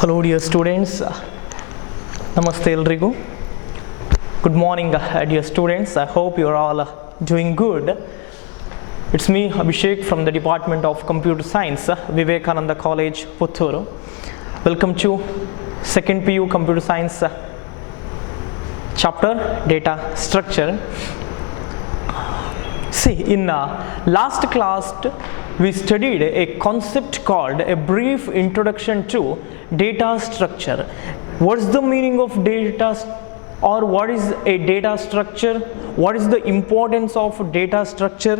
Hello dear students, Namaste ಎಲ್ರಿಗೂ. Good morning dear students, I hope you are all doing good. It's me Abhishek from the Department of Computer Science, Vivekananda College, Putturu. Welcome to second PU Computer Science chapter Data Structure. See, in last class we studied a concept called a brief introduction to data structure. What's the meaning of data, or what is a data structure? What is the importance of data structure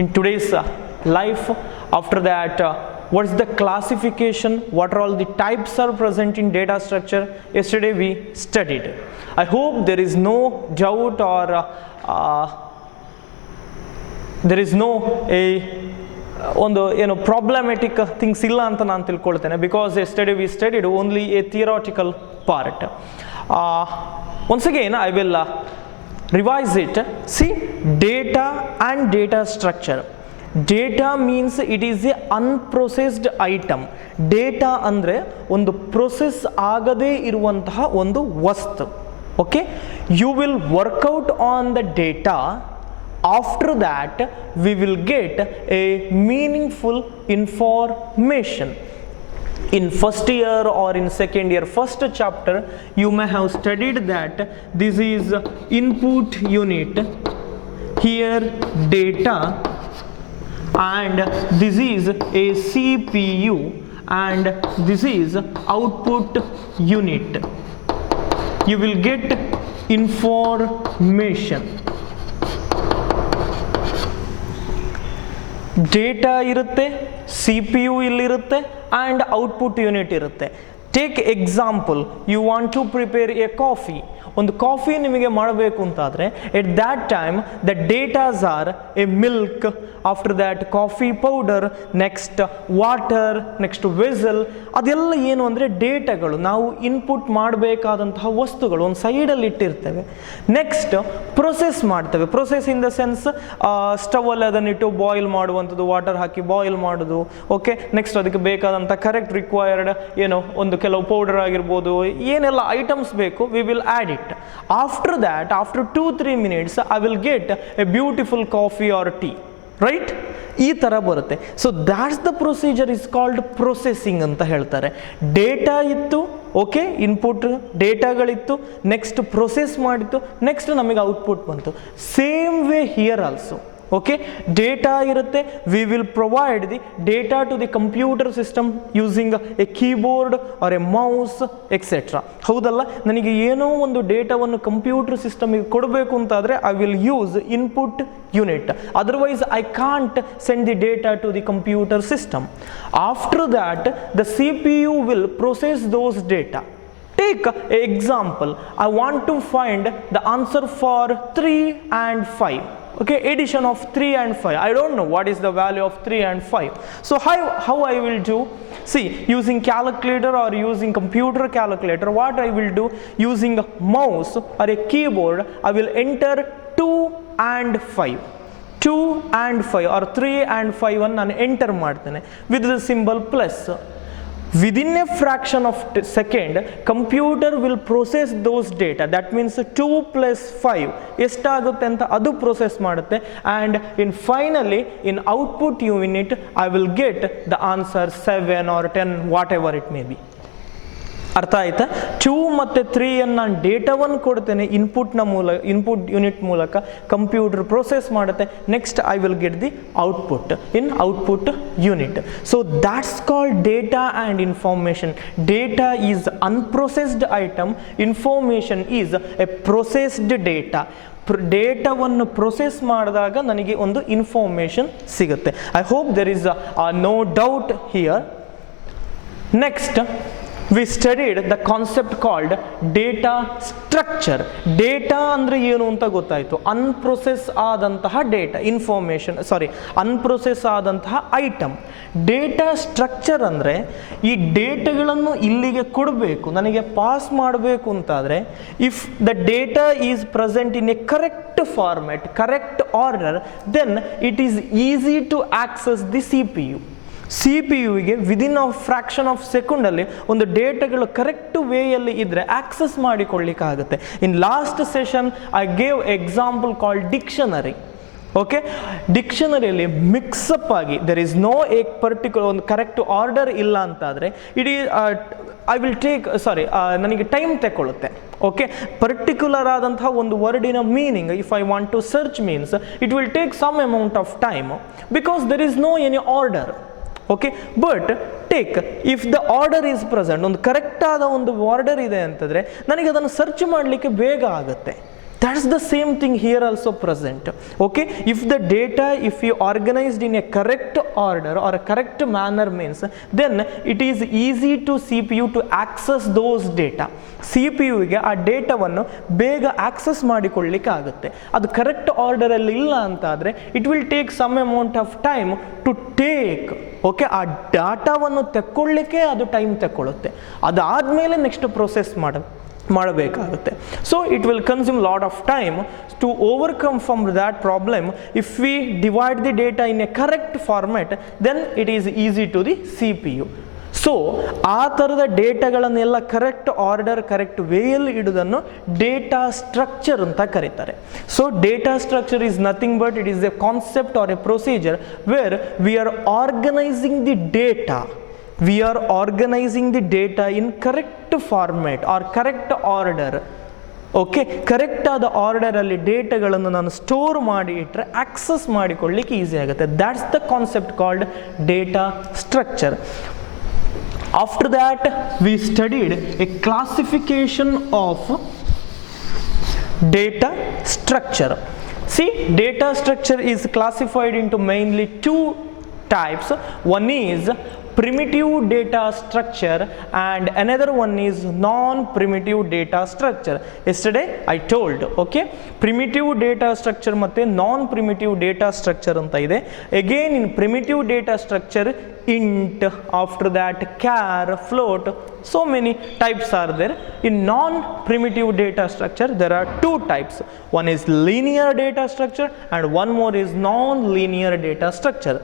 in today's life? After that, what is the classification? What are all the types are present in data structure? Yesterday we studied. I hope there is no doubt or there is no ಒಂದು problematic things ಇಲ್ಲ ಅಂತ ನಾನು ತಿಳ್ಕೊಳ್ತೇನೆ, because yesterday we studied only a theoretical part. Once again I will revise it. See, data and data structure. Data means it is a unprocessed item. Data ಅಂದರೆ ಒಂದು process ಆಗದೇ ಇರುವಂತಹ ಒಂದು ವಸ್ತು. Okay, you will work out on the data. After that we will get a meaningful information. In first year or in second year first chapter you may have studied that this is input unit, here data, and this is a CPU, and this is output unit. You will get information. Data ಇರುತ್ತೆ, C P U ಇಲ್ಲಿರುತ್ತೆ, and output unit ಇರುತ್ತೆ. Take example, you want to prepare a coffee. ಒಂದು coffee ನಿಮಗೆ ಮಾಡಬೇಕು ಅಂತಾದರೆ at that time the datas are a milk, after that coffee powder, next water, next vessel. ಅದೆಲ್ಲ ಏನು ಅಂದರೆ ಡೇಟಾಗಳು, ನಾವು ಇನ್ಪುಟ್ ಮಾಡಬೇಕಾದಂತಹ ವಸ್ತುಗಳು ಒಂದು ಸೈಡಲ್ಲಿ ಇಟ್ಟಿರ್ತೇವೆ. ನೆಕ್ಸ್ಟ್ ಪ್ರೊಸೆಸ್ ಮಾಡ್ತೇವೆ. ಪ್ರೊಸೆಸ್ ಇನ್ ದ ಸೆನ್ಸ್ ಸ್ಟವಲ್ಲಿ ಅದನ್ನಿಟ್ಟು ಬಾಯ್ಲ್ ಮಾಡುವಂಥದ್ದು, ವಾಟರ್ ಹಾಕಿ ಬಾಯ್ಲ್ ಮಾಡೋದು. ಓಕೆ, ನೆಕ್ಸ್ಟ್ ಅದಕ್ಕೆ ಬೇಕಾದಂಥ ಕರೆಕ್ಟ್ ರಿಕ್ವೈರ್ಡ್ ಒಂದು ಕೆಲವು ಪೌಡರ್ ಆಗಿರ್ಬೋದು, ಏನೆಲ್ಲ ಐಟಮ್ಸ್ ಬೇಕು, we will add it. After that, after 2-3 minutes I will get a beautiful coffee or tea, right? ಈ ಥರ ಬರುತ್ತೆ. So that's the procedure is called processing ಅಂತ ಹೇಳ್ತಾರೆ. ಡೇಟಾ ಇತ್ತು, ಓಕೆ, ಇನ್ಪುಟ್ ಡೇಟಾಗಳಿತ್ತು, ನೆಕ್ಸ್ಟ್ ಪ್ರೊಸೆಸ್ ಮಾಡಿತ್ತು, ನೆಕ್ಸ್ಟ್ ನಮಗೆ ಔಟ್ಪುಟ್ ಬಂತು. Same way here also. Okay, data ಇರುತ್ತೆ, we will provide the data to the computer system using a keyboard or a mouse etcetera. ಹೌದಲ್ಲ, ನನಗೆ ಏನೋ ಒಂದು ಡೇಟಾವನ್ನು ಕಂಪ್ಯೂಟರ್ ಸಿಸ್ಟಮಿಗೆ ಕೊಡಬೇಕು ಅಂತಾದರೆ I will use input unit, otherwise I can't send the data to the computer system. After that the CPU will process those data. Take an example, I want to find the answer for 3 and 5. Okay, addition of 3 and 5. I don't know what is the value of 3 and 5. So how I will do? See, using calculator or using computer calculator, what I will do, using a mouse or a keyboard, I will enter 2 and 5. 2 and 5 or 3 and 5 ಅನ್ನು ನಾನು enter ಮಾಡ್ತೇನೆ with the symbol plus. Within a fraction of second, computer will process those data. That means 2 plus 5 ಎಷ್ಟಾಗುತ್ತೆ ಅಂತ ಅದು process ಮಾಡುತ್ತೆ. And finally in output unit I will get the answer 7 or 10, whatever it may be. ಅರ್ಥ ಆಯ್ತಾ? 2 ಮತ್ತು 3 ಅನ್ನು ನಾನು ಡೇಟಾವನ್ನು ಕೊಡ್ತೇನೆ ಇನ್ಪುಟ್ ಯೂನಿಟ್ ಮೂಲಕ, ಕಂಪ್ಯೂಟರ್ ಪ್ರೊಸೆಸ್ ಮಾಡುತ್ತೆ, next I will get the output in output unit. So that's called data and information. Data is unprocessed item, information is a processed data. ಡೇಟಾವನ್ನು ಪ್ರೊಸೆಸ್ ಮಾಡಿದಾಗ ನನಗೆ ಒಂದು ಇನ್ಫಾರ್ಮೇಷನ್ ಸಿಗುತ್ತೆ. I hope there is no doubt here. Next we studied the concept called data structure. Data ಅಂದರೆ ಏನು ಅಂತ ಗೊತ್ತಾಯಿತು. ಅನ್ಪ್ರೊಸೆಸ್ ಆದಂತಹ ಡೇಟಾ, ಅನ್ಪ್ರೊಸೆಸ್ ಆದಂತಹ ಐಟಮ್. ಡೇಟಾ ಸ್ಟ್ರಕ್ಚರ್ ಅಂದರೆ ಈ ಡೇಟಾಗಳನ್ನು ಇಲ್ಲಿಗೆ ಕೊಡಬೇಕು, ನನಗೆ ಪಾಸ್ ಮಾಡಬೇಕು ಅಂತಾದರೆ, if the data is present in a correct format, correct order, then it is easy to access the C P U. C P ಯುಗೆ ವಿದಿನ್ ಅ ಫ್ರಾಕ್ಷನ್ ಆಫ್ ಸೆಕೆಂಡಲ್ಲಿ ಒಂದು ಡೇಟಾಗಳು ಕರೆಕ್ಟ್ ವೇಯಲ್ಲಿ ಇದ್ದರೆ ಆಕ್ಸೆಸ್ ಮಾಡಿಕೊಳ್ಳಿಕ್ಕಾಗುತ್ತೆ. In last session I gave example called dictionary. Okay, ಡಿಕ್ಷನರಿಯಲ್ಲಿ mix up ಆಗಿ there is no a particular ಒಂದು ಕರೆಕ್ಟ್ ಆರ್ಡರ್ ಇಲ್ಲ ಅಂತಾದರೆ ಇಡೀ ಐ ವಿಲ್ ಟೇಕ್ ನನಗೆ ಟೈಮ್ ತಗೊಳ್ಳುತ್ತೆ. ಓಕೆ, ಪರ್ಟಿಕ್ಯುಲರ್ ಆದಂತಹ ಒಂದು ವರ್ಡಿನ meaning if I want to search means it will take some amount of time because there is no any order. Okay, but take if the order is present, ಒಂದು ಕರೆಕ್ಟಾದ ಒಂದು order ಇದೆ ಅಂತಂದರೆ ನನಗೆ ಅದನ್ನು ಸರ್ಚ್ ಮಾಡಲಿಕ್ಕೆ ಬೇಗ ಆಗುತ್ತೆ. That's the same thing here also present. Okay, if the data, if you organized in a correct order or a correct manner means, then it is easy to CPU to access those data. CPU ಗೆ ಆ ಡೇಟಾವನ್ನು ಬೇಗ access ಮಾಡಿಕೊಳ್ಳಿಕ್ಕೆ ಆಗುತ್ತೆ. ಅದು correct ಆರ್ಡರಲ್ಲಿ ಇಲ್ಲ ಅಂತಾದರೆ it will take some amount of time to take. Okay, ಆ ಡಾಟಾವನ್ನು ತೆಕ್ಕೊಳ್ಳಿಕ್ಕೆ ಅದು ಟೈಮ್ ತೆಕ್ಕೊಳ್ಳುತ್ತೆ. ಅದಾದಮೇಲೆ ನೆಕ್ಸ್ಟ್ ಪ್ರೊಸೆಸ್ ಮಾಡಬೇಕಾಗುತ್ತೆ. So it will consume lot of time to overcome from that problem. If we divide the data in a correct format then it is easy to the C P U. So ಆ ಥರದ ಡೇಟಾಗಳನ್ನೆಲ್ಲ correct order correct ವೇಯಲ್ಲಿ ಇಡೋದನ್ನು data structure ಅಂತ ಕರೀತಾರೆ. So data structure is nothing but it is a concept or a procedure where we are organizing the data. We are organizing the data in correct format or correct order. Okay, correct ಆದ ಆರ್ಡರಲ್ಲಿ ಡೇಟಾಗಳನ್ನು ನಾನು store ಮಾಡಿ ಇಟ್ಟರೆ access ಮಾಡಿಕೊಳ್ಳಿಕ್ಕೆ easy ಆಗುತ್ತೆ. That's the concept called data structure. After that we studied A classification of data structure. See, data structure is classified into mainly two types. One is primitive data structure and another one is non-primitive data structure. Yesterday I told, okay, primitive data structure matte non-primitive data structure anta ide. Again in primitive data structure int, after that char, float, so many types are there. In non-primitive data structure there are two types. One is linear data structure and one more is non-linear data structure.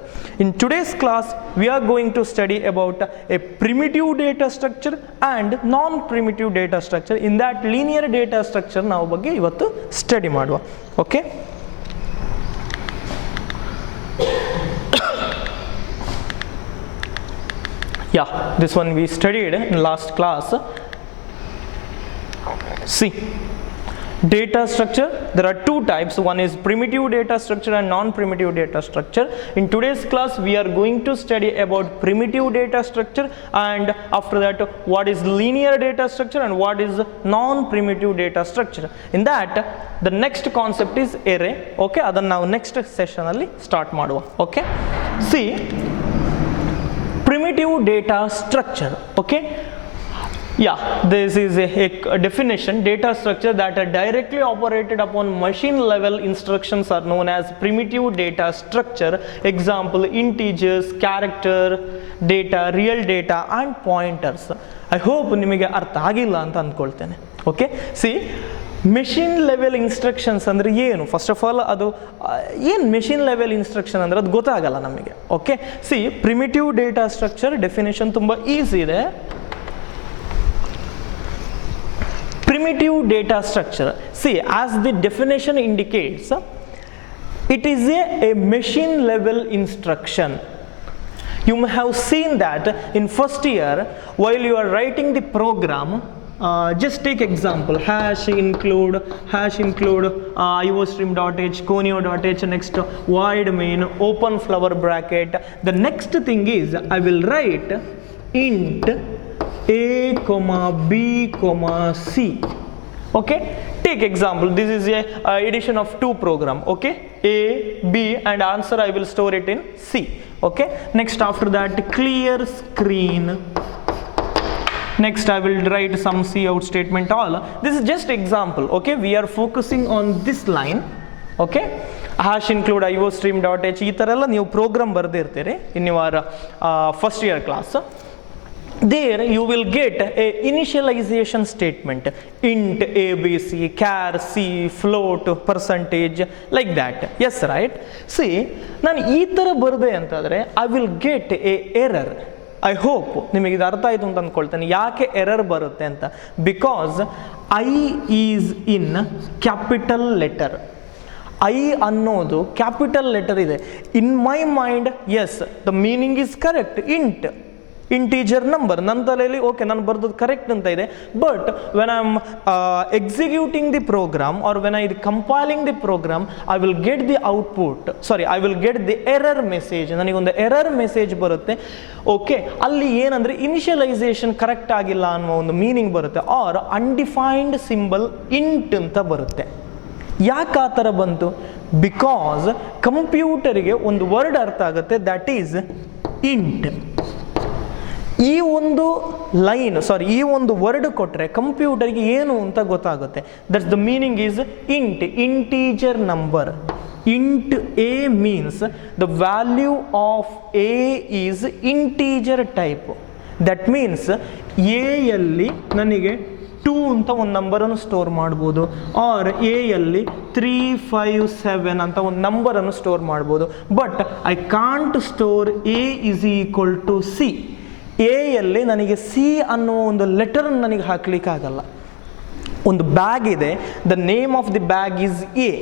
In today's class we are going to study about a primitive data structure and non-primitive data structure. In that linear data structure ನಾವು ಬಗ್ಗೆ ಇವತ್ತು study ಮಾಡುವ. Okay, yeah, this one we studied in last class. See, data structure, there are two types. One is primitive data structure and non-primitive data structure. In today's class we are going to study about primitive data structure and after that what is linear data structure and what is non-primitive data structure. In that the next concept is array. Okay, adanna ನಾವು next session ಅಲ್ಲಿ start ಮಾಡುವ. Okay, see, primitive data structure. Okay, yeah, this is a definition. Data structure that are directly operated upon machine level instructions are known as primitive data structure. Example, integers, character data, real data and pointers. I hope ನಿಮಗೆ ಅರ್ಥ ಆಗಿಲ್ಲ ಅಂತ ಅಂದ್ಕೊಳ್ತೇನೆ. Okay, C, machine level instructions ಅಂದರೆ ಏನು? First of all ಅದು ಏನು machine level instruction ಅಂದರೆ ಅದು ಗೊತ್ತಾಗಲ್ಲ ನಮಗೆ. Okay, C, primitive data structure definition ತುಂಬ ಈಸಿ ಇದೆ. Primitive data structure, see, as the definition indicates, it is a machine level instruction. You may have seen that in first year while you are writing the program. Just take example, hash include iostream.h, conio.h, next void main, open flower bracket. The next thing is I will write int a comma b comma c. Okay, take example, this is a addition of two program. Okay, a b and answer I will store it in c. Okay, next after that clear screen. Next I will write some c out statement all. This is just example. Okay, we are focusing on this line. Okay, hash include iostream.h ಈ ಥರ ಎಲ್ಲ ನೀವು program ಬರೆದಿರ್ತೀರಿ in your first year class. there you will get a initialization statement, int abc, char c, float, percentage, like that. Yes, right? See, ನಾನು ಈ ಥರ ಬರದೆ ಅಂತಂದರೆ I will get A error. I hope ನಿಮಗೆ ಇದು ಅರ್ಥ ಆಯಿತು ಅಂತ ಅಂದ್ಕೊಳ್ತೇನೆ. ಯಾಕೆ ಎರರ್ ಬರುತ್ತೆ ಅಂತ? Because I is in capital letter. I ಅನ್ನೋದು ಕ್ಯಾಪಿಟಲ್ ಲೆಟರ್ ಇದೆ. In my mind, S, the meaning is correct, integer number. ನನ್ನ ತಲೆಯಲ್ಲಿ ಓಕೆ ನಾನು ಬರ್ದದ್ದು ಕರೆಕ್ಟ್ ಅಂತ ಇದೆ. But when I am executing the program or when I compiling the program, I will get the output, I will get the error message. ನನಗೊಂದು error message ಬರುತ್ತೆ. Okay, ಅಲ್ಲಿ ಏನಂದರೆ ಇನಿಷಿಯಲೈಸೇಷನ್ ಕರೆಕ್ಟ್ ಆಗಿಲ್ಲ ಅನ್ನೋ ಒಂದು ಮೀನಿಂಗ್ ಬರುತ್ತೆ. ಆರ್ ಅನ್ಡಿಫೈನ್ಡ್ ಸಿಂಬಲ್ ಇಂಟ್ ಅಂತ ಬರುತ್ತೆ. ಯಾಕೆ ಆ ಥರ ಬಂತು? ಬಿಕಾಸ್ ಕಂಪ್ಯೂಟರಿಗೆ ಒಂದು ವರ್ಡ್ ಅರ್ಥ ಆಗುತ್ತೆ, ದ್ಯಾಟ್ ಈಸ್ ಇಂಟ್. ಈ ಒಂದು ಲೈನ್, ಈ ಒಂದು ವರ್ಡ್ ಕೊಟ್ಟರೆ ಕಂಪ್ಯೂಟರ್ಗೆ ಏನು ಅಂತ ಗೊತ್ತಾಗುತ್ತೆ. That's the meaning is int, integer number. Int a means the value of a is integer type. That means ಎಯಲ್ಲಿ ನನಗೆ 2 ಅಂತ ಒಂದು ನಂಬರನ್ನು ಸ್ಟೋರ್ ಮಾಡ್ಬೋದು, ಆರ್ ಎಯಲ್ಲಿ 357 ಅಂತ ಒಂದು ನಂಬರನ್ನು ಸ್ಟೋರ್ ಮಾಡ್ಬೋದು. But I can't store a is equal to C. ಎಯಲ್ಲಿ ನನಗೆ ಸಿ ಅನ್ನೋ ಒಂದು ಲೆಟರ್ ನನಗೆ ಹಾಕ್ಲಿಕ್ಕೆ ಆಗಲ್ಲ. ಒಂದು ಬ್ಯಾಗ್ ಇದೆ, the name of the bag is A.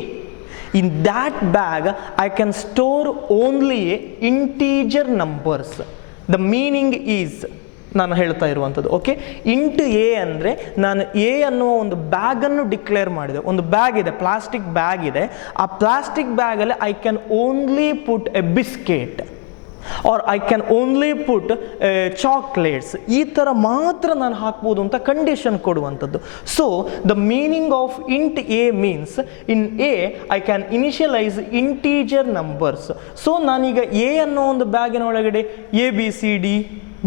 In that bag I can store only integer numbers. The meaning is, ನಾನು ಹೇಳ್ತಾ ಇರುವಂಥದ್ದು ಓಕೆ, ಇಂಟ್ ಎ ಅಂದರೆ ನಾನು ಎ ಅನ್ನುವ ಒಂದು ಬ್ಯಾಗನ್ನು ಡಿಕ್ಲೇರ್ ಮಾಡಿದೆ. ಒಂದು ಬ್ಯಾಗ್ ಇದೆ, ಪ್ಲಾಸ್ಟಿಕ್ ಬ್ಯಾಗ್ ಇದೆ. ಆ ಪ್ಲಾಸ್ಟಿಕ್ ಬ್ಯಾಗಲ್ಲಿ I can only put a biscuit or I can only put chocolates. ಈ ಥರ ಮಾತ್ರ ನಾನು ಹಾಕ್ಬೋದು ಅಂತ ಕಂಡೀಷನ್ ಕೊಡುವಂಥದ್ದು. So the meaning of int a means in a I can initialise integer numbers. ಸೊ ನಾನೀಗ ಎ ಅನ್ನೋ ಒಂದು ಬ್ಯಾಗಿನ ಒಳಗಡೆ ABCD,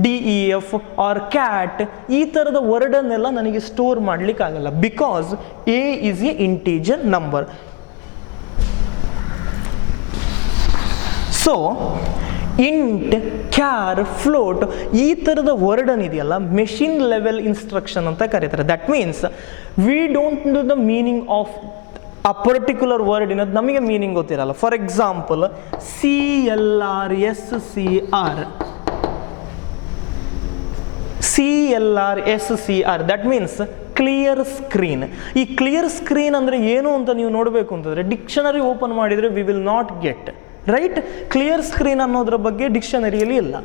DEF ಆರ್ ಕ್ಯಾಟ್ ಈ ಥರದ ವರ್ಡನ್ನೆಲ್ಲ ನನಗೆ ಸ್ಟೋರ್ ಮಾಡಲಿಕ್ಕಾಗಲ್ಲ. Because a is a integer number. So int, char, float ಈ ಥರದ ವರ್ಡನ್ ಇದೆಯಲ್ಲ, ಮೆಷಿನ್ ಲೆವೆಲ್ ಇನ್ಸ್ಟ್ರಕ್ಷನ್ ಅಂತ ಕರೀತಾರೆ. That means we don't know the meaning of ಆ ಪರ್ಟಿಕ್ಯುಲರ್ ವರ್ಡ್ ಏನದು ನಮಗೆ ಮೀನಿಂಗ್ ಗೊತ್ತಿರಲ್ಲ. For example CLR, SCR, CLR, that means clear screen. ಈ ಕ್ಲಿಯರ್ ಸ್ಕ್ರೀನ್ ಅಂದರೆ ಏನು ಅಂತ ನೀವು ನೋಡಬೇಕು ಅಂತಂದರೆ ಡಿಕ್ಷನರಿ ಓಪನ್ ಮಾಡಿದರೆ we will not get. Right? Clear screen ಅನ್ನೋದ್ರ ಬಗ್ಗೆ ಡಿಕ್ಷನರಿಯಲ್ಲಿ ಇಲ್ಲ.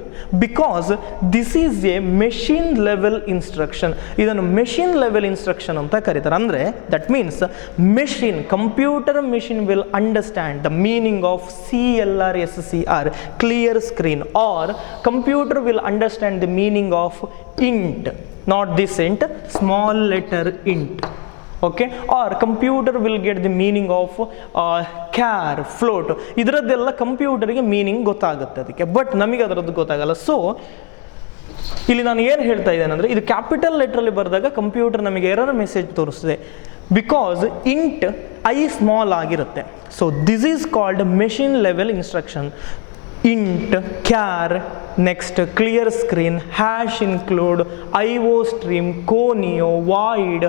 Because this is a machine level instruction. ಇದನ್ನು ಮೆಷಿನ್ ಲೆವೆಲ್ ಇನ್ಸ್ಟ್ರಕ್ಷನ್ ಅಂತ ಕರೀತಾರೆ. ಅಂದರೆ that means machine, computer machine will understand the meaning of CLR, SCR, clear screen, or computer will understand the meaning of int, not this int, small letter int. Okay, or computer will get the meaning of char, float. ಇದರದ್ದೆಲ್ಲ ಕಂಪ್ಯೂಟರ್ಗೆ meaning ಗೊತ್ತಾಗುತ್ತೆ ಅದಕ್ಕೆ, but ನಮಗೆ ಅದರದ್ದು ಗೊತ್ತಾಗಲ್ಲ. So ಇಲ್ಲಿ ನಾನು ಏನು ಹೇಳ್ತಾ ಇದ್ದೇನೆ ಅಂದರೆ, ಇದು ಕ್ಯಾಪಿಟಲ್ ಲೆಟ್ರಲ್ಲಿ ಬರೆದಾಗ ಕಂಪ್ಯೂಟರ್ ನಮಗೆ ಎರರ್ ಮೆಸೇಜ್ ತೋರಿಸ್ತದೆ. ಬಿಕಾಸ್ ಇಂಟ್ ಐ ಸ್ಮಾಲ್ ಆಗಿರುತ್ತೆ. So this is called machine level instruction. Int, char, next clear screen, hash include, IO stream, conio, void,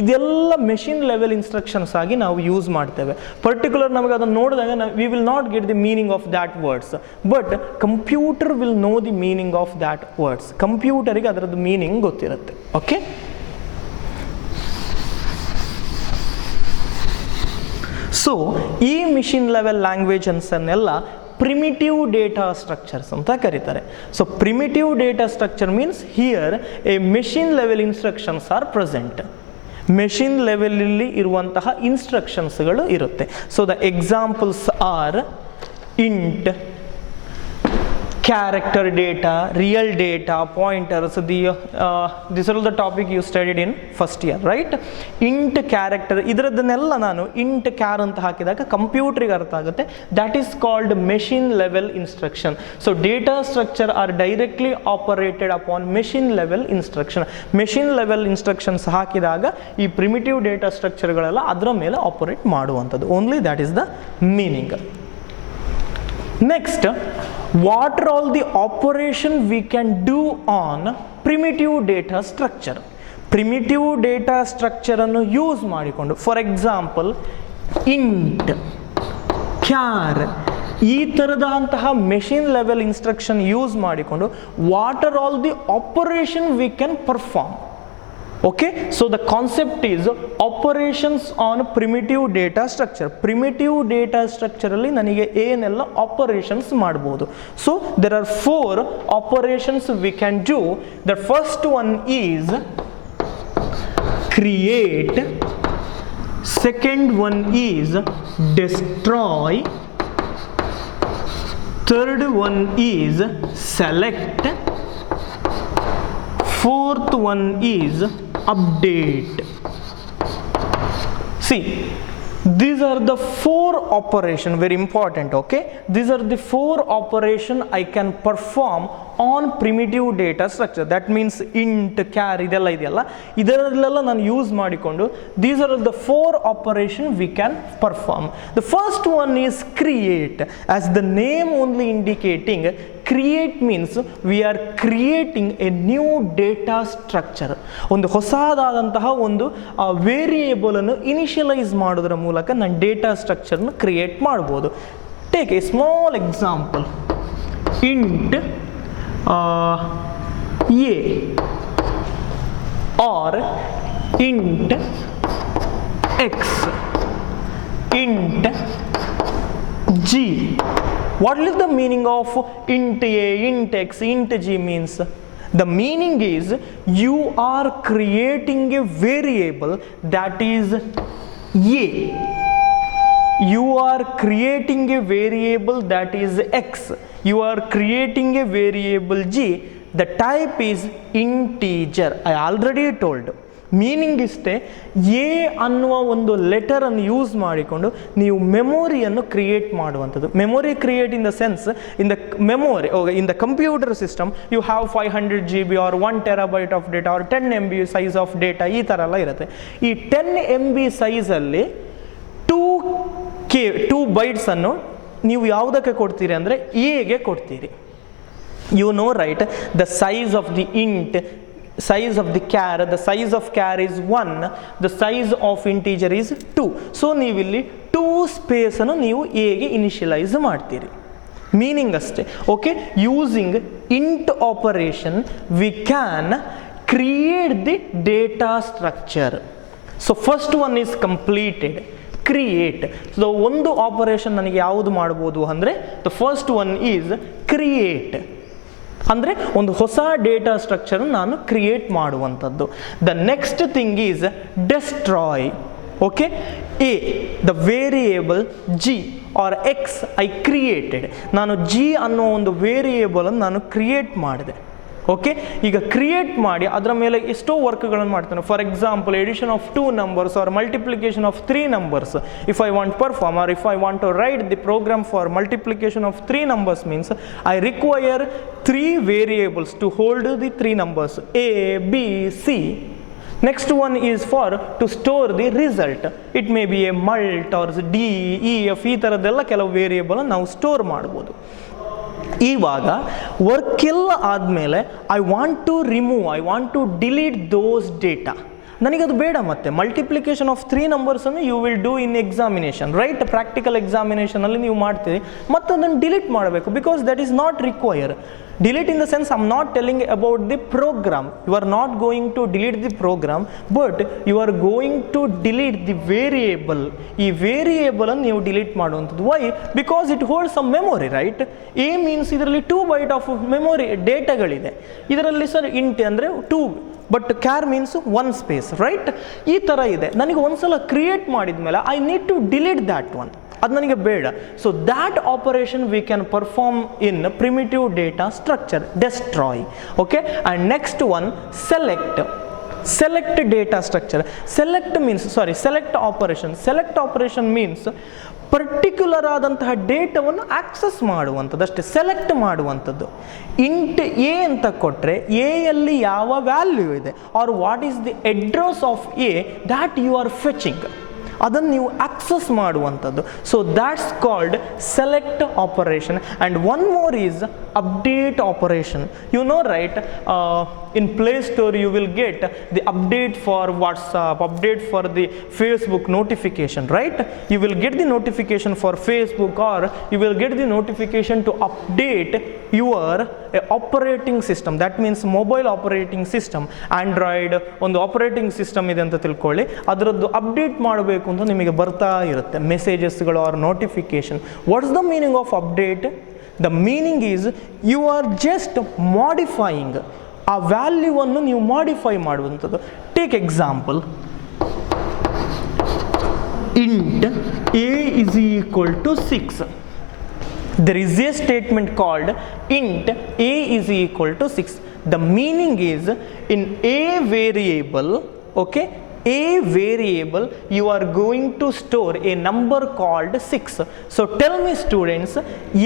ಇದೆಲ್ಲ ಮೆಷಿನ್ ಲೆವೆಲ್ ಇನ್ಸ್ಟ್ರಕ್ಷನ್ಸ್ ಆಗಿ ನಾವು ಯೂಸ್ ಮಾಡ್ತೇವೆ. ಪರ್ಟಿಕ್ಯುಲರ್ ನಮಗೆ ಅದನ್ನು ನೋಡಿದಾಗ we will not get the meaning of that words, but computer will know the meaning of that words. ಕಂಪ್ಯೂಟರಿಗೆ ಅದರದ್ದು meaning ಗೊತ್ತಿರುತ್ತೆ. ಓಕೆ, ಸೊ ಈ machine level ಲ್ಯಾಂಗ್ವೇಜನ್ಸನ್ನೆಲ್ಲ primitive data structures ಅಂತ ಕರೀತಾರೆ. So primitive data structure means here A machine level instructions are present. Machine ಲೆವೆಲಲ್ಲಿ ಇರುವಂತಹ ಇನ್ಸ್ಟ್ರಕ್ಷನ್ಸ್ಗಳು ಇರುತ್ತೆ. So the examples R int, character data, real data, pointers, these are all the topic you studied in first year, right? Int, character, ಇದರದನ್ನೆಲ್ಲ ನಾನು int, char ಅಂತ ಹಾಕಿದಾಗ ಕಂಪ್ಯೂಟರ್ಗೆ ಅರ್ಥ ಆಗುತ್ತೆ. That is called machine level instruction. So data structure are directly operated upon machine level instruction. Machine level instructions ಹಾಕಿದಾಗ ಈ primitive data structureಗಳೆಲ್ಲ ಅದರ ಮೇಲೆ ಆಪರೇಟ್ ಮಾಡುವಂಥದ್ದು. Only that is the meaning. Next, what are all the operation we can do on primitive data structure. Primitive data ಸ್ಟ್ರಕ್ಚರನ್ನು use ಮಾಡಿಕೊಂಡು, for example int, char, ಈ ಥರದಂತಹ machine level instruction use ಮಾಡಿಕೊಂಡು what are all the operation we can perform. Okay, so the concept is operations on primitive data structure. Primitive data ಸ್ಟ್ರಕ್ಚರಲ್ಲಿ ನನಗೆ ಏನೆಲ್ಲ operations ಮಾಡ್ಬೋದು. So there are 4 operations we can do. The first one is create, second one is destroy, third one is select, fourth one is update. See, these are the 4 operation, very important. Okay, these are the 4 operation I can perform on primitive data structure. That means int, char ಇದೆಲ್ಲ ಇದೆಯಲ್ಲ, ಇದರಲ್ಲೆಲ್ಲ ನಾನು use ಮಾಡಿಕೊಂಡು these are the 4 operation we can perform. The first one is create. As the name only indicating, create means we are creating a new data structure. ಒಂದು ಹೊಸದಾದಂತಹ ಒಂದು variable ಅನ್ನು initialise ಮಾಡೋದರ ಮೂಲಕ ನಾನು ಡೇಟಾ ಸ್ಟ್ರಕ್ಚರ್ನ ಕ್ರಿಯೇಟ್ ಮಾಡ್ಬೋದು. Take A small example, int a or int x, int g. What is the meaning of int a, int x, int g means? The meaning is you are creating a variable that is a. You are creating a variable that is x. You are creating a variable g. The type is integer. I already told. Meaning ಇಷ್ಟೇ, a ಅನ್ನುವ ಒಂದು ಲೆಟರನ್ನು use ಮಾಡಿಕೊಂಡು ನೀವು ಮೆಮೊರಿಯನ್ನು create ಮಾಡುವಂಥದ್ದು. Memory create in the sense, in the memory in the computer system you have 500 GB or 1 TB of data or 10 MB size of data, ಈ ಥರ ಎಲ್ಲ ಇರುತ್ತೆ. ಈ 10 MB ಸೈಜಲ್ಲಿ 2 ಬೈಟ್ಸನ್ನು ನೀವು ಯಾವುದಕ್ಕೆ ಕೊಡ್ತೀರಿ ಅಂದರೆ ಎಗೆ ಕೊಡ್ತೀರಿ. You know right, the size of the int, size of the char, the size of char is 1, the size of integer is 2. So ನೀವಿಲ್ಲಿ 2 ಸ್ಪೇಸ್ ಅನ್ನು ನೀವು a ಗೆ ಇನಿಷಿಯಲೈಸ್ ಮಾಡ್ತೀರಿ. ಮೀನಿಂಗ್ ಅಷ್ಟೇ. Okay, using int operation we can create the data structure. So first one is completed, create. So ಒಂದು operation ನನಗೆ ಯಾವುದು ಮಾಡ್ಬೋದು ಅಂದರೆ the first one is create, ಅಂದರೆ ಒಂದು ಹೊಸ ಡೇಟಾ ಸ್ಟ್ರಕ್ಚರ್ ನಾನು ಕ್ರಿಯೇಟ್ ಮಾಡುವಂಥದ್ದು. The next thing is destroy. Okay, uh the variable G or X I created. ನಾನು ಜಿ ಅನ್ನೋ ಒಂದು ವೇರಿಯೇಬಲನ್ನು ನಾನು ಕ್ರಿಯೇಟ್ ಮಾಡಿದೆ. ಓಕೆ, ಈಗ ಕ್ರಿಯೇಟ್ ಮಾಡಿ ಅದರ ಮೇಲೆ ಎಷ್ಟೋ ವರ್ಕ್ಗಳನ್ನು ಮಾಡ್ತಾನೆ. For example, addition of 2 numbers or multiplication of 3 numbers. If I want perform or if I want to write the program for multiplication of 3 numbers means I require 3 variables to hold the 3 numbers A, B, C. Next one is for to store the result. It may be a mult or D, E, F, ಈ ಥರದ್ದೆಲ್ಲ ಕೆಲವು variable ನಾವು store ಮಾಡ್ಬೋದು. ಇವಾಗ work ಎಲ್ಲ ಆದಮೇಲೆ I want to remove, I want to delete those data. ನನಗದು ಬೇಡ. ಮತ್ತೆ ಮಲ್ಟಿಪ್ಲಿಕೇಶನ್ ಆಫ್ 3 ನಂಬರ್ಸನ್ನು you will do in examination, right? Practical ಎಕ್ಸಾಮಿನೇಷನಲ್ಲಿ ನೀವು ಮಾಡ್ತೀರಿ, ಮತ್ತು ಅದನ್ನು ಡಿಲೀಟ್ ಮಾಡಬೇಕು. Because that is not require. Delete in the sense I am not telling about the program. You are not going to delete the program, but you are going to delete the variable. ಈ variable ಅನ್ನು ನೀವು delete ಮಾಡುವಂಥದ್ದು. Why? Because it hold some memory, right? A means ಇದರಲ್ಲಿ 2 byte of memory ಡೇಟಾಗಳಿದೆ. ಇದರಲ್ಲಿ sir int ಅಂದರೆ 2, but char means 1 space, right? ಈ ಥರ ಇದೆ. ನನಗೆ ಒಂದ್ಸಲ ಕ್ರಿಯೇಟ್ ಮಾಡಿದ ಮೇಲೆ I need to delete that one. ಅದು ನನಗೆ ಬೇಡ. So that operation we can perform in primitive data structure, destroy. Okay, and next one select. Select data structure. Select means select operation. Select operation means particular ಆದಂತಹ ಡೇಟಾವನ್ನು access ಮಾಡುವಂಥದ್ದು ಅಷ್ಟೇ, select ಮಾಡುವಂಥದ್ದು. Int A ಅಂತ ಕೊಟ್ಟರೆ ಎಯಲ್ಲಿ ಯಾವ value ಇದೆ or what is the address of a that you are fetching. ಅದನ್ನು ನೀವು ಆಕ್ಸೆಸ್ ಮಾಡುವಂಥದ್ದು. So that's called select operation. And one more is update operation. You know, right, in Play Store you will get the update for WhatsApp, update for the Facebook notification, right? You will get the notification for Facebook, or you will get the notification to update your operating system. That means mobile operating system, Android ಒಂದು operating system ಇದೆ ಅಂತ ತಿಳ್ಕೊಳ್ಳಿ, ಅದರದ್ದು update ಮಾಡಬೇಕು ಅಂತ ನಿಮಗೆ ಬರ್ತಾ ಇರುತ್ತೆ ಮೆಸೇಜಸ್ಗಳು or notification. What's the meaning of update? The meaning is you are just modifying, ಆ ವ್ಯಾಲ್ಯೂವನ್ನು ನೀವು ಮಾಡಿಫೈ ಮಾಡುವಂಥದ್ದು. Take example, int a is equal to 6. There is a statement called int a is equal to 6. The meaning is in a variable, okay, a variable you are going to store a number called 6. So tell me students,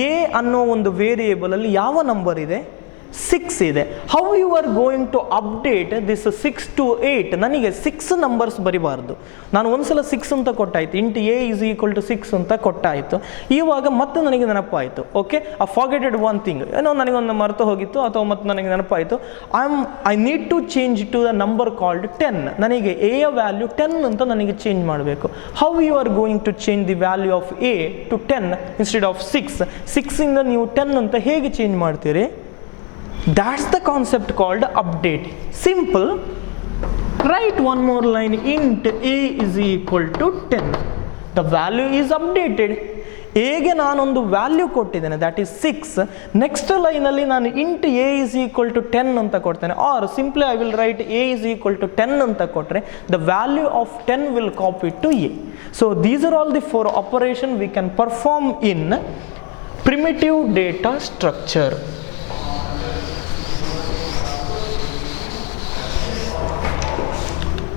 a ಅನ್ನೋ ಒಂದು variable ಅಲ್ಲಿ ಯಾವ number ಇದೆ? 6 ಇದೆ. How you are going to update this 6 to 8? ನನಗೆ 6 numbers ಬರಿಬಾರ್ದು. ನಾನು ಒಂದ್ಸಲ 6 ಅಂತ ಕೊಟ್ಟಾಯ್ತು, int a is equal to 6 ಅಂತ ಕೊಟ್ಟಾಯಿತು. ಇವಾಗ ಮತ್ತೆ ನನಗೆ ನೆನಪಾಯಿತು, okay, I forgetted one thing, ಏನೋ ನನಗೊಂದು ಮರೆತು ಹೋಗಿತ್ತು ಅಥವಾ ಮತ್ತೆ ನನಗೆ ನೆನಪಾಯಿತು, I need to change to the number called 10. ನನಗೆ ಎ ಯ ವ್ಯಾಲ್ಯೂ 10 ಅಂತ ನನಗೆ ಚೇಂಜ್ ಮಾಡಬೇಕು. How you are going to change the value of a to 10 instead of 6? 6 ಇಂದ ನೀವು 10 ಅಂತ ಹೇಗೆ ಚೇಂಜ್ ಮಾಡ್ತೀರಿ? That's the concept called update. Simple. Write one more line, int a is equal to 10. The value is updated. ಹೇಗೆ ನಾನೊಂದು value ಕೊಟ್ಟಿದ್ದೇನೆ, that is 6. Next ಲೈನಲ್ಲಿ ನಾನು int a is equal to 10 ಅಂತ ಕೊಡ್ತೇನೆ, or simply I will write a is equal to 10 ಅಂತ ಕೊಟ್ಟರೆ the value of 10 will copy to a. So these are all the 4 operation we can perform in primitive data structure.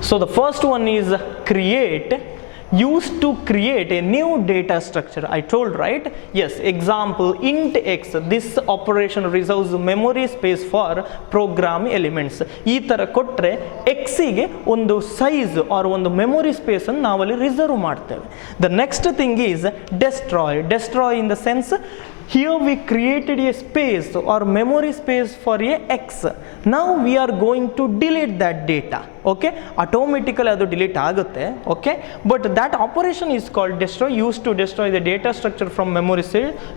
So the first one is create, used to create a new data structure. I told, right? Yes, example int x, this operation reserves memory space for program elements. ಈ ತರ ಕೊಟ್ಟರೆ x ಗೆ ಒಂದು size R ಒಂದು memory space ಅನ್ನು ನಾವಲ್ಲಿ reserve ಮಾಡ್ತೇವೆ. The next thing is destroy. Destroy in the sense, here we created a space or memory space for a x. Now we are going to delete that data. Okay, automatically ಅದು delete ಆಗುತ್ತೆ. Okay, but that operation is called destroy, used to destroy the data structure from memory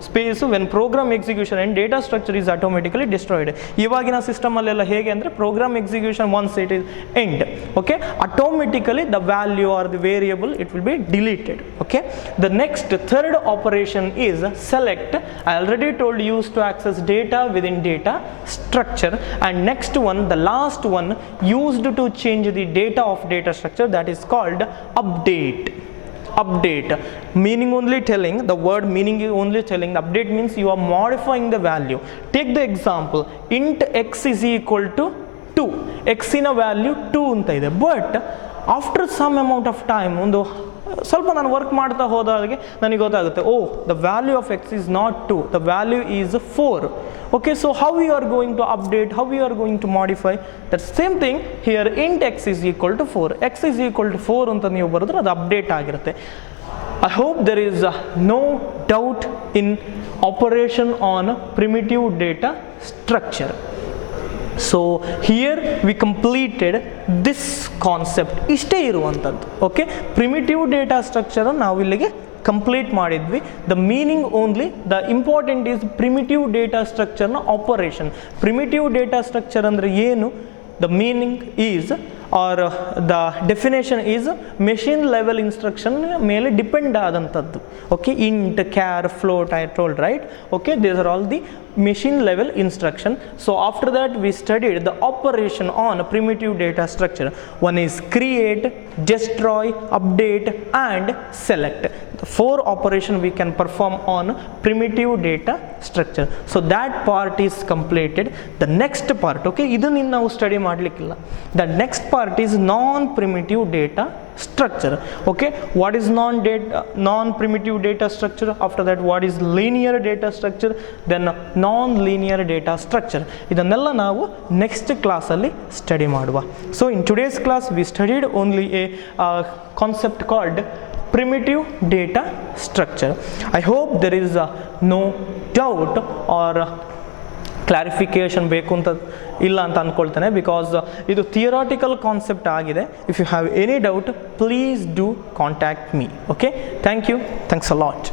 space when program execution and data structure is automatically destroyed. ಇವಾಗಿನ system ಅಲ್ಲೆಲ್ಲ ಹೇಗೆ ಅಂದರೆ program execution once it is end, okay, automatically the value or the variable it will be deleted. Okay, the next third operation is select. I already told you, used to access data within data structure. And next one, the last one, used to change the data of data structure, that is called update. Update meaning only telling, the word meaning is only telling, the update means you are modifying the value. Take the example, int x is equal to 2. x in a value 2 ಅಂತ ಇದೆ, but after some amount of time, ಒಂದು ಸ್ವಲ್ಪ ನಾನು work ಮಾಡ್ತಾ ಹೋದಾಗೆ ನನಗೆ ಗೊತ್ತಾಗುತ್ತೆ, oh the value of x is not 2, the value is 4. Okay, so how you are going to update, how you are going to modify? That same thing here, int x is equal to 4, x is equal to 4 ಅಂತ ನೀವು ಬರೆದ್ರೆ ಅದು update ಆಗಿರುತ್ತೆ. I hope there is no doubt in operation on primitive data structure. So here we completed this concept. ಇಷ್ಟೇ ಇರುವಂಥದ್ದು. Okay, primitive data structure ನಾವು ಇಲ್ಲಿಗೆ complete ಮಾಡಿದ್ವಿ. The meaning only, the important is primitive data ಸ್ಟ್ರಕ್ಚರ್ನ operation. Primitive data structure ಅಂದರೆ ಏನು? The meaning is are the definition is machine level instruction ಮೇಲೆ depend ಆದಂಥದ್ದು. Okay, int, char, float, I told, right? Okay, these are all the machine level instruction. So after that we studied the operation on primitive data structure. One is create, destroy, update and select. The 4 operation we can perform on primitive data structure. So that part is completed. The next part, okay, idನ್ನು ನಾವು study ಮಾಡಲಿಕ್ಕಿಲ್ಲ. The next part is non primitive data structure. Okay, what is non-primitive data structure? After that, what is linear data structure? Then non-linear data structure. ಇದನ್ನೆಲ್ಲ ನಾವು next ಕ್ಲಾಸಲ್ಲಿ study ಮಾಡುವ. So in today's class we studied only A concept called primitive data structure. I hope there is no doubt or clarification ಬೇಕು ಅಂತ ಇಲ್ಲ ಅಂತ ಅಂದ್ಕೊಳ್ತೇನೆ, because ಇದು ಥಿಯರಾಟಿಕಲ್ ಕಾನ್ಸೆಪ್ಟ್ ಆಗಿದೆ. If you have any doubt please do contact me. Okay, thank you, thanks a lot.